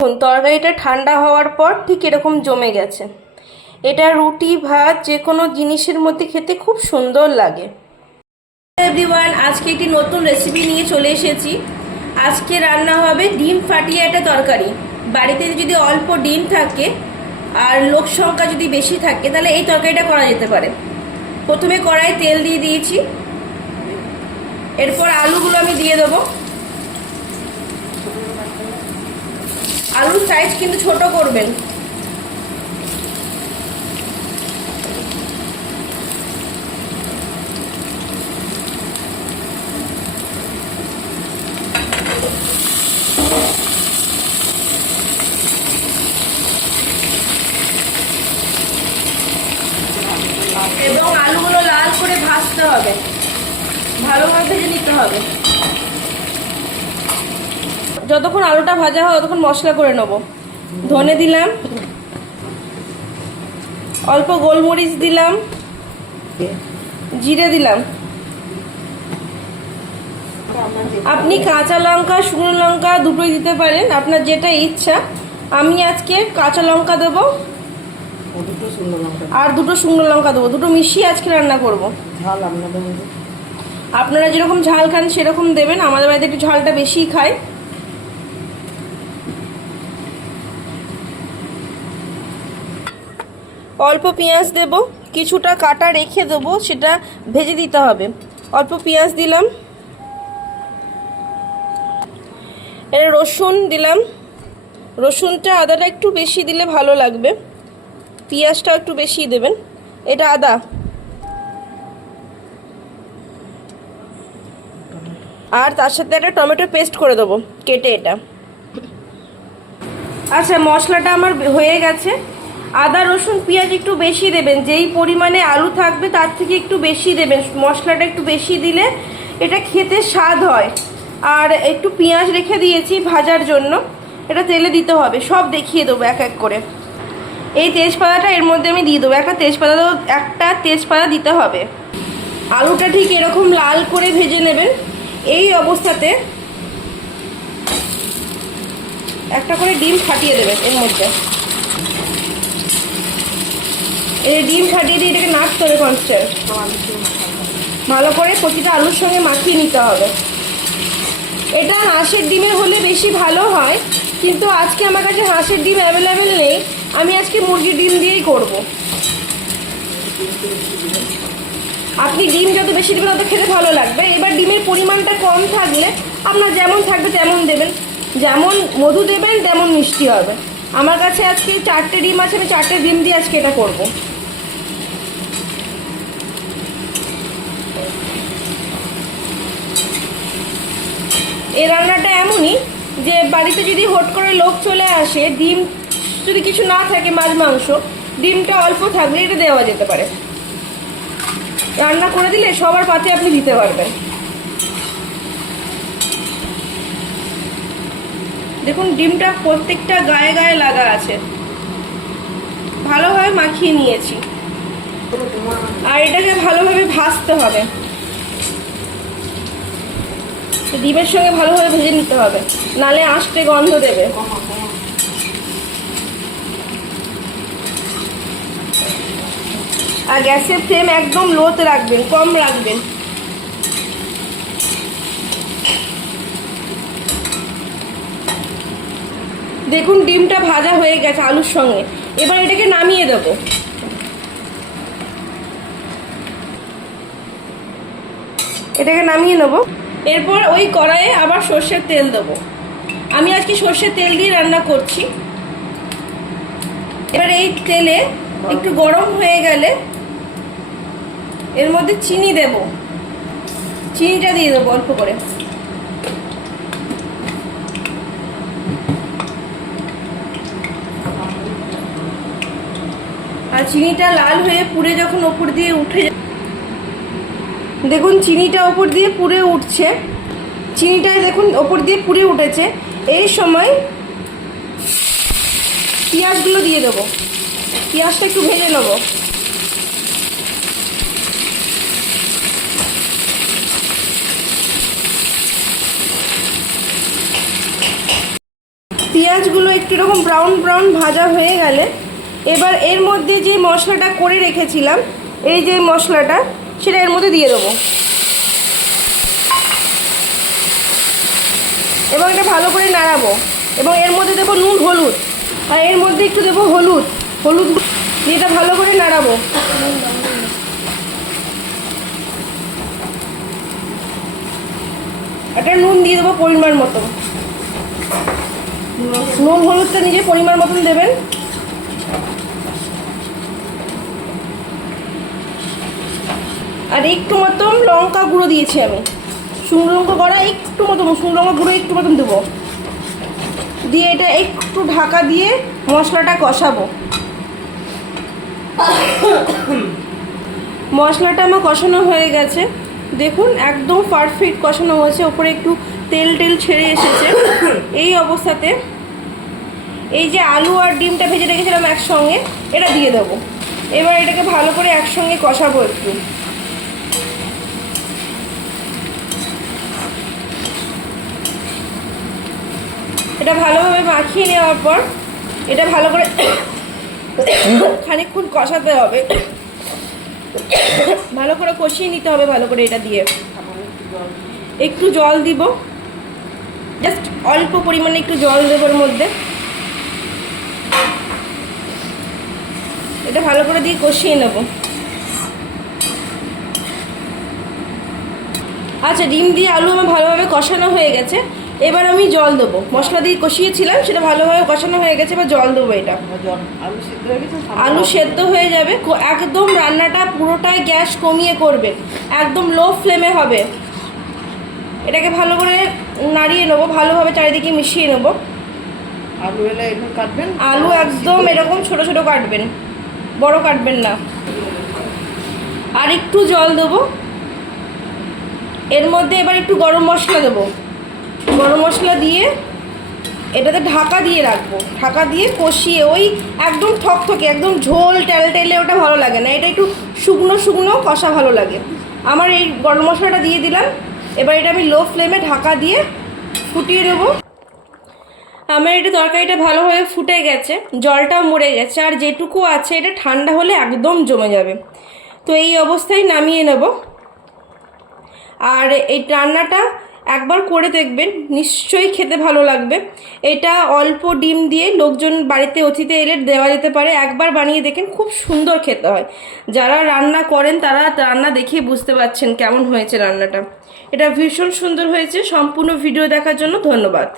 তরকারিটা ঠান্ডা হওয়ার পর ঠিক এরকম জমে গেছে। এটা রুটি ভাত যে কোনো জিনিসের মধ্যে খেতে খুব সুন্দর লাগে। এভরিওয়ান, আজকে একটি নতুন রেসিপি নিয়ে চলে এসেছি। আজকে রান্না হবে ডিম ফাটিয়ে একটা তরকারি। বাড়িতে যদি অল্প ডিম থাকে আর লোক সংখ্যা যদি বেশি থাকে তাহলে এই তরকারিটা করা যেতে পারে। প্রথমে কড়াই তেল দিয়ে দিয়েছি, এরপর আলুগুলো আমি দিয়ে দেবো। আলুর সাইজ কিন্তু ছোট করবেন। এবং আলুগুলো লাল করে ভাজতে হবে, ভালোভাবে ভেজে নিতে হবে। যতক্ষণ আলুটা ভাজা হয় ততক্ষণ মশলা করে নেব। ধনে দিলাম, অল্প গোলমরিচ দিলাম, জিরে দিলাম। আপনি কাঁচা লঙ্কা শুকনো লঙ্কা দুটোই দিতে পারেন, আপনার যেটা ইচ্ছা। আমি আজকে কাঁচা লঙ্কা দেবো আর দুটো শুকনো লঙ্কা দেবো, দুটো মিশিয়ে আজকে রান্না করব। আপনারা যেরকম ঝাল খান সেরকম দেবেন, আমাদের বাড়িতে একটু ঝালটা বেশি খায়। অল্প পেঁয়াজ দেব, কিছুটা কাটা রেখে দেবো, সেটা ভেজে দিতে হবে। অল্প পেঁয়াজ দিলাম, এর রসুন দিলাম। রসুনটা আদাটা একটু বেশি দিলে ভালো লাগবে, পেঁয়াজটা একটু বেশি দেবেন। এটা আদা, আর তার সাথে একটা টমেটো পেস্ট করে দেবো কেটে এটা। আচ্ছা, মশলাটা আমার হয়ে গেছে। আদা রসুন পেঁয়াজ একটু বেশি দেবেন, যেই পরিমাণে আলু থাকবে তার থেকে একটু বেশি দেবেন। মশলাটা একটু বেশি দিলে এটা খেতে স্বাদ হয়। আর একটু পেঁয়াজ রেখে দিয়েছি ভাজার জন্য, এটা তেলে দিতে হবে। সব দেখিয়ে দেবো এক এক করে। এই তেজপাতাটা এর মধ্যে আমি দিয়ে দেবো, একটা তেজপাতা দিতে হবে। আলুটা ঠিক এরকম লাল করে ভেজে নেবেন। এই অবস্থাতে একটা করে ডিম ফাটিয়ে দেবেন এর মধ্যে। এই ডিম ফাটিয়ে দিয়ে এটাকে নাড়তে হবে কনস্ট্যান্ট। ভালো করে প্রতিটা আলুর সঙ্গে মাখিয়ে নিতে হবে। এটা হাঁসের ডিমের হলে বেশি ভালো হয়, কিন্তু আজকে আমার কাছে হাঁসের ডিম অ্যাভেলেবেল নেই, আমি আজকে মুরগির ডিম দিয়েই করব। আপনি ডিম যত বেশি দেবেন তত খেতে ভালো লাগবে। এবার ডিমের পরিমাণটা কম থাকলে আপনার যেমন থাকবে তেমন দেবেন, যেমন মধু দেবেন তেমন মিষ্টি হবে। আমার কাছে আজকে 4টে ডিম আছে, আমি 4টে ডিম দিয়ে আজকে এটা করব। এই রান্নাটা এমনই যে বাড়িতে যদি হট করে লোক চলে আসে, ডিম যদি কিছু না থাকে, মাছ মাংস, ডিমটা অল্প থাকলে এটা দেওয়া যেতে পারে। রান্না করে দিলে সবার পাতে আপনি দিতে পারবেন। দেখুন ডিমটা প্রত্যেকটা গায়ে গায়ে লাগা আছে, ভালোভাবে মাখিয়ে নিয়েছি। আর এটাকে ভালোভাবে ভাজতে হবে, ডিমের সঙ্গে ভালোভাবে ভেজে নিতে হবে, নালে আঁশটে গন্ধ দেবে। আর গ্যাসের ফ্লেম একদম লোতে রাখবেন, কম রাখবেন। দেখুন ডিমটা ভাজা হয়ে গেছে আলুর সঙ্গে। এবার এটাকে নামিয়ে দেবো। এটাকে নামিয়ে নেব। এরপর ওই কড়াইয়ে আবার সর্ষের তেল দেবো। আমি আজকে সর্ষের তেল দিয়ে রান্না করছি। এবার এই তেলে একটু গরম হয়ে গেলে এর মধ্যে চিনি দেব, চিনিটা দিয়ে দেবো অল্প করে। আর চিনিটা লাল হয়ে পুড়ে যখন ওপর দিয়ে উঠে, দেখুন চিনিটা ওপর দিয়ে পুড়ে উঠছে, চিনিটা দেখুন ওপর দিয়ে পুড়ে উঠেছে। এই সময় পেঁয়াজগুলো দিয়ে দেবো, পেঁয়াজটা একটু ভেজে নেবো। পেঁয়াজ পেঁয়াজগুলো একটু এরকম ব্রাউন ব্রাউন ভাজা হয়ে গেলে এবার এর মধ্যে যে মশলাটা করে রেখেছিলাম, এই যে মশলাটা, সেটা এর মধ্যে দিয়ে দেবো এবং এটা ভালো করে নাড়াবো। এবং এর মধ্যে দেবো নুন হলুদ, আর এর মধ্যে একটু দেবো হলুদ দিয়ে এটা ভালো করে নাড়াবো। একটা নুন দিয়ে দেবো পরিমাণ মতো, নুন হলুদটা নিজের পরিমাণ মতন দেবেন। আর একটু মতন লঙ্কা গুঁড়ো দিয়েছি আমি, শুকনো লঙ্কা করা একটু মতন, শুকনো লঙ্কা গুঁড়ো একটু মতন দেবো, দিয়ে এটা একটু ঢাকা দিয়ে মশলাটা কষাবো। মশলাটা আমার কষানো হয়ে গেছে, দেখুন একদম পারফেক্ট কষানো হয়েছে, ওপরে একটু তেল ছেড়ে এসেছে। এই অবস্থাতে এই যে আলু আর ডিমটা ভেজে রেখেছিলাম একসঙ্গে, এটা দিয়ে দেবো। এবার এটাকে ভালো করে একসঙ্গে কষাবো একটু। এটা ভালোভাবে মাখিয়ে নেওয়ার পর এটা ভালো করে খানিকক্ষণ কষাতে হবে, ভালো করে কষিয়ে নিতে হবে ভালো করে। এটা দিয়ে একটু জল দিব, জাস্ট অল্প পরিমাণে একটু জল দেবো এর মধ্যে। এটা ভালো করে দিয়ে কষিয়ে নেব। আচ্ছা, ডিম দিয়ে আলু আমার ভালোভাবে কষানো হয়ে গেছে, এবার আমি জল দেবো। মশলা দিয়ে কষিয়েছিলাম, সেটা ভালোভাবে কষানো হয়ে গেছে, এবার জল দেবো। এটা আলু সেদ্ধ হয়ে যাবে। একদম রান্নাটা পুরোটাই গ্যাস কমিয়ে করবে, একদম লো ফ্লেমে হবে। এটাকে ভালো করে নাড়িয়ে নেবো, ভালোভাবে চারিদিকে মিশিয়ে নেবো। আলু এলে এরকম কাটবেন, আলু একদম এরকম ছোট ছোট কাটবেন, বড় কাটবেন না। আর একটু জল দেবো এর মধ্যে। এবার একটু গরম মশলা দেবো, গরম মশলা দিয়ে এটাতে ঢাকা দিয়ে রাখবো। ঢাকা দিয়ে কষিয়ে ওই একদম ঠকঠকে, একদম ঝোল টেলে ওটা ভালো লাগে না, এটা একটু শুকনো শুকনো কষা ভালো লাগে আমার। এই গরম মশলাটা দিয়ে দিলাম, এবার এটা আমি লো ফ্লেমে ঢাকা দিয়ে ফুটিয়ে নেবো। আমার এটা তরকারিটা ভালোভাবে ফুটে গেছে, জলটাও মরে গেছে, আর যেটুকু আছে এটা ঠান্ডা হলে একদম জমে যাবে। তো এই অবস্থায় নামিয়ে নেব। আর এই রান্নাটা একবার করে দেখবেন, নিশ্চয়ই খেতে ভালো লাগবে। এটা অল্প ডিম দিয়ে লোকজন বাড়িতে অতিথি এলে দেওয়া যেতে পারে। একবার বানিয়ে দেখেন, খুব সুন্দর খেতে হয়। যারা রান্না করেন তারা রান্না দেখেই বুঝতে পারছেন কেমন হয়েছে রান্নাটা। এটা ভীষণ সুন্দর হয়েছে। সম্পূর্ণ ভিডিও দেখার জন্য ধন্যবাদ।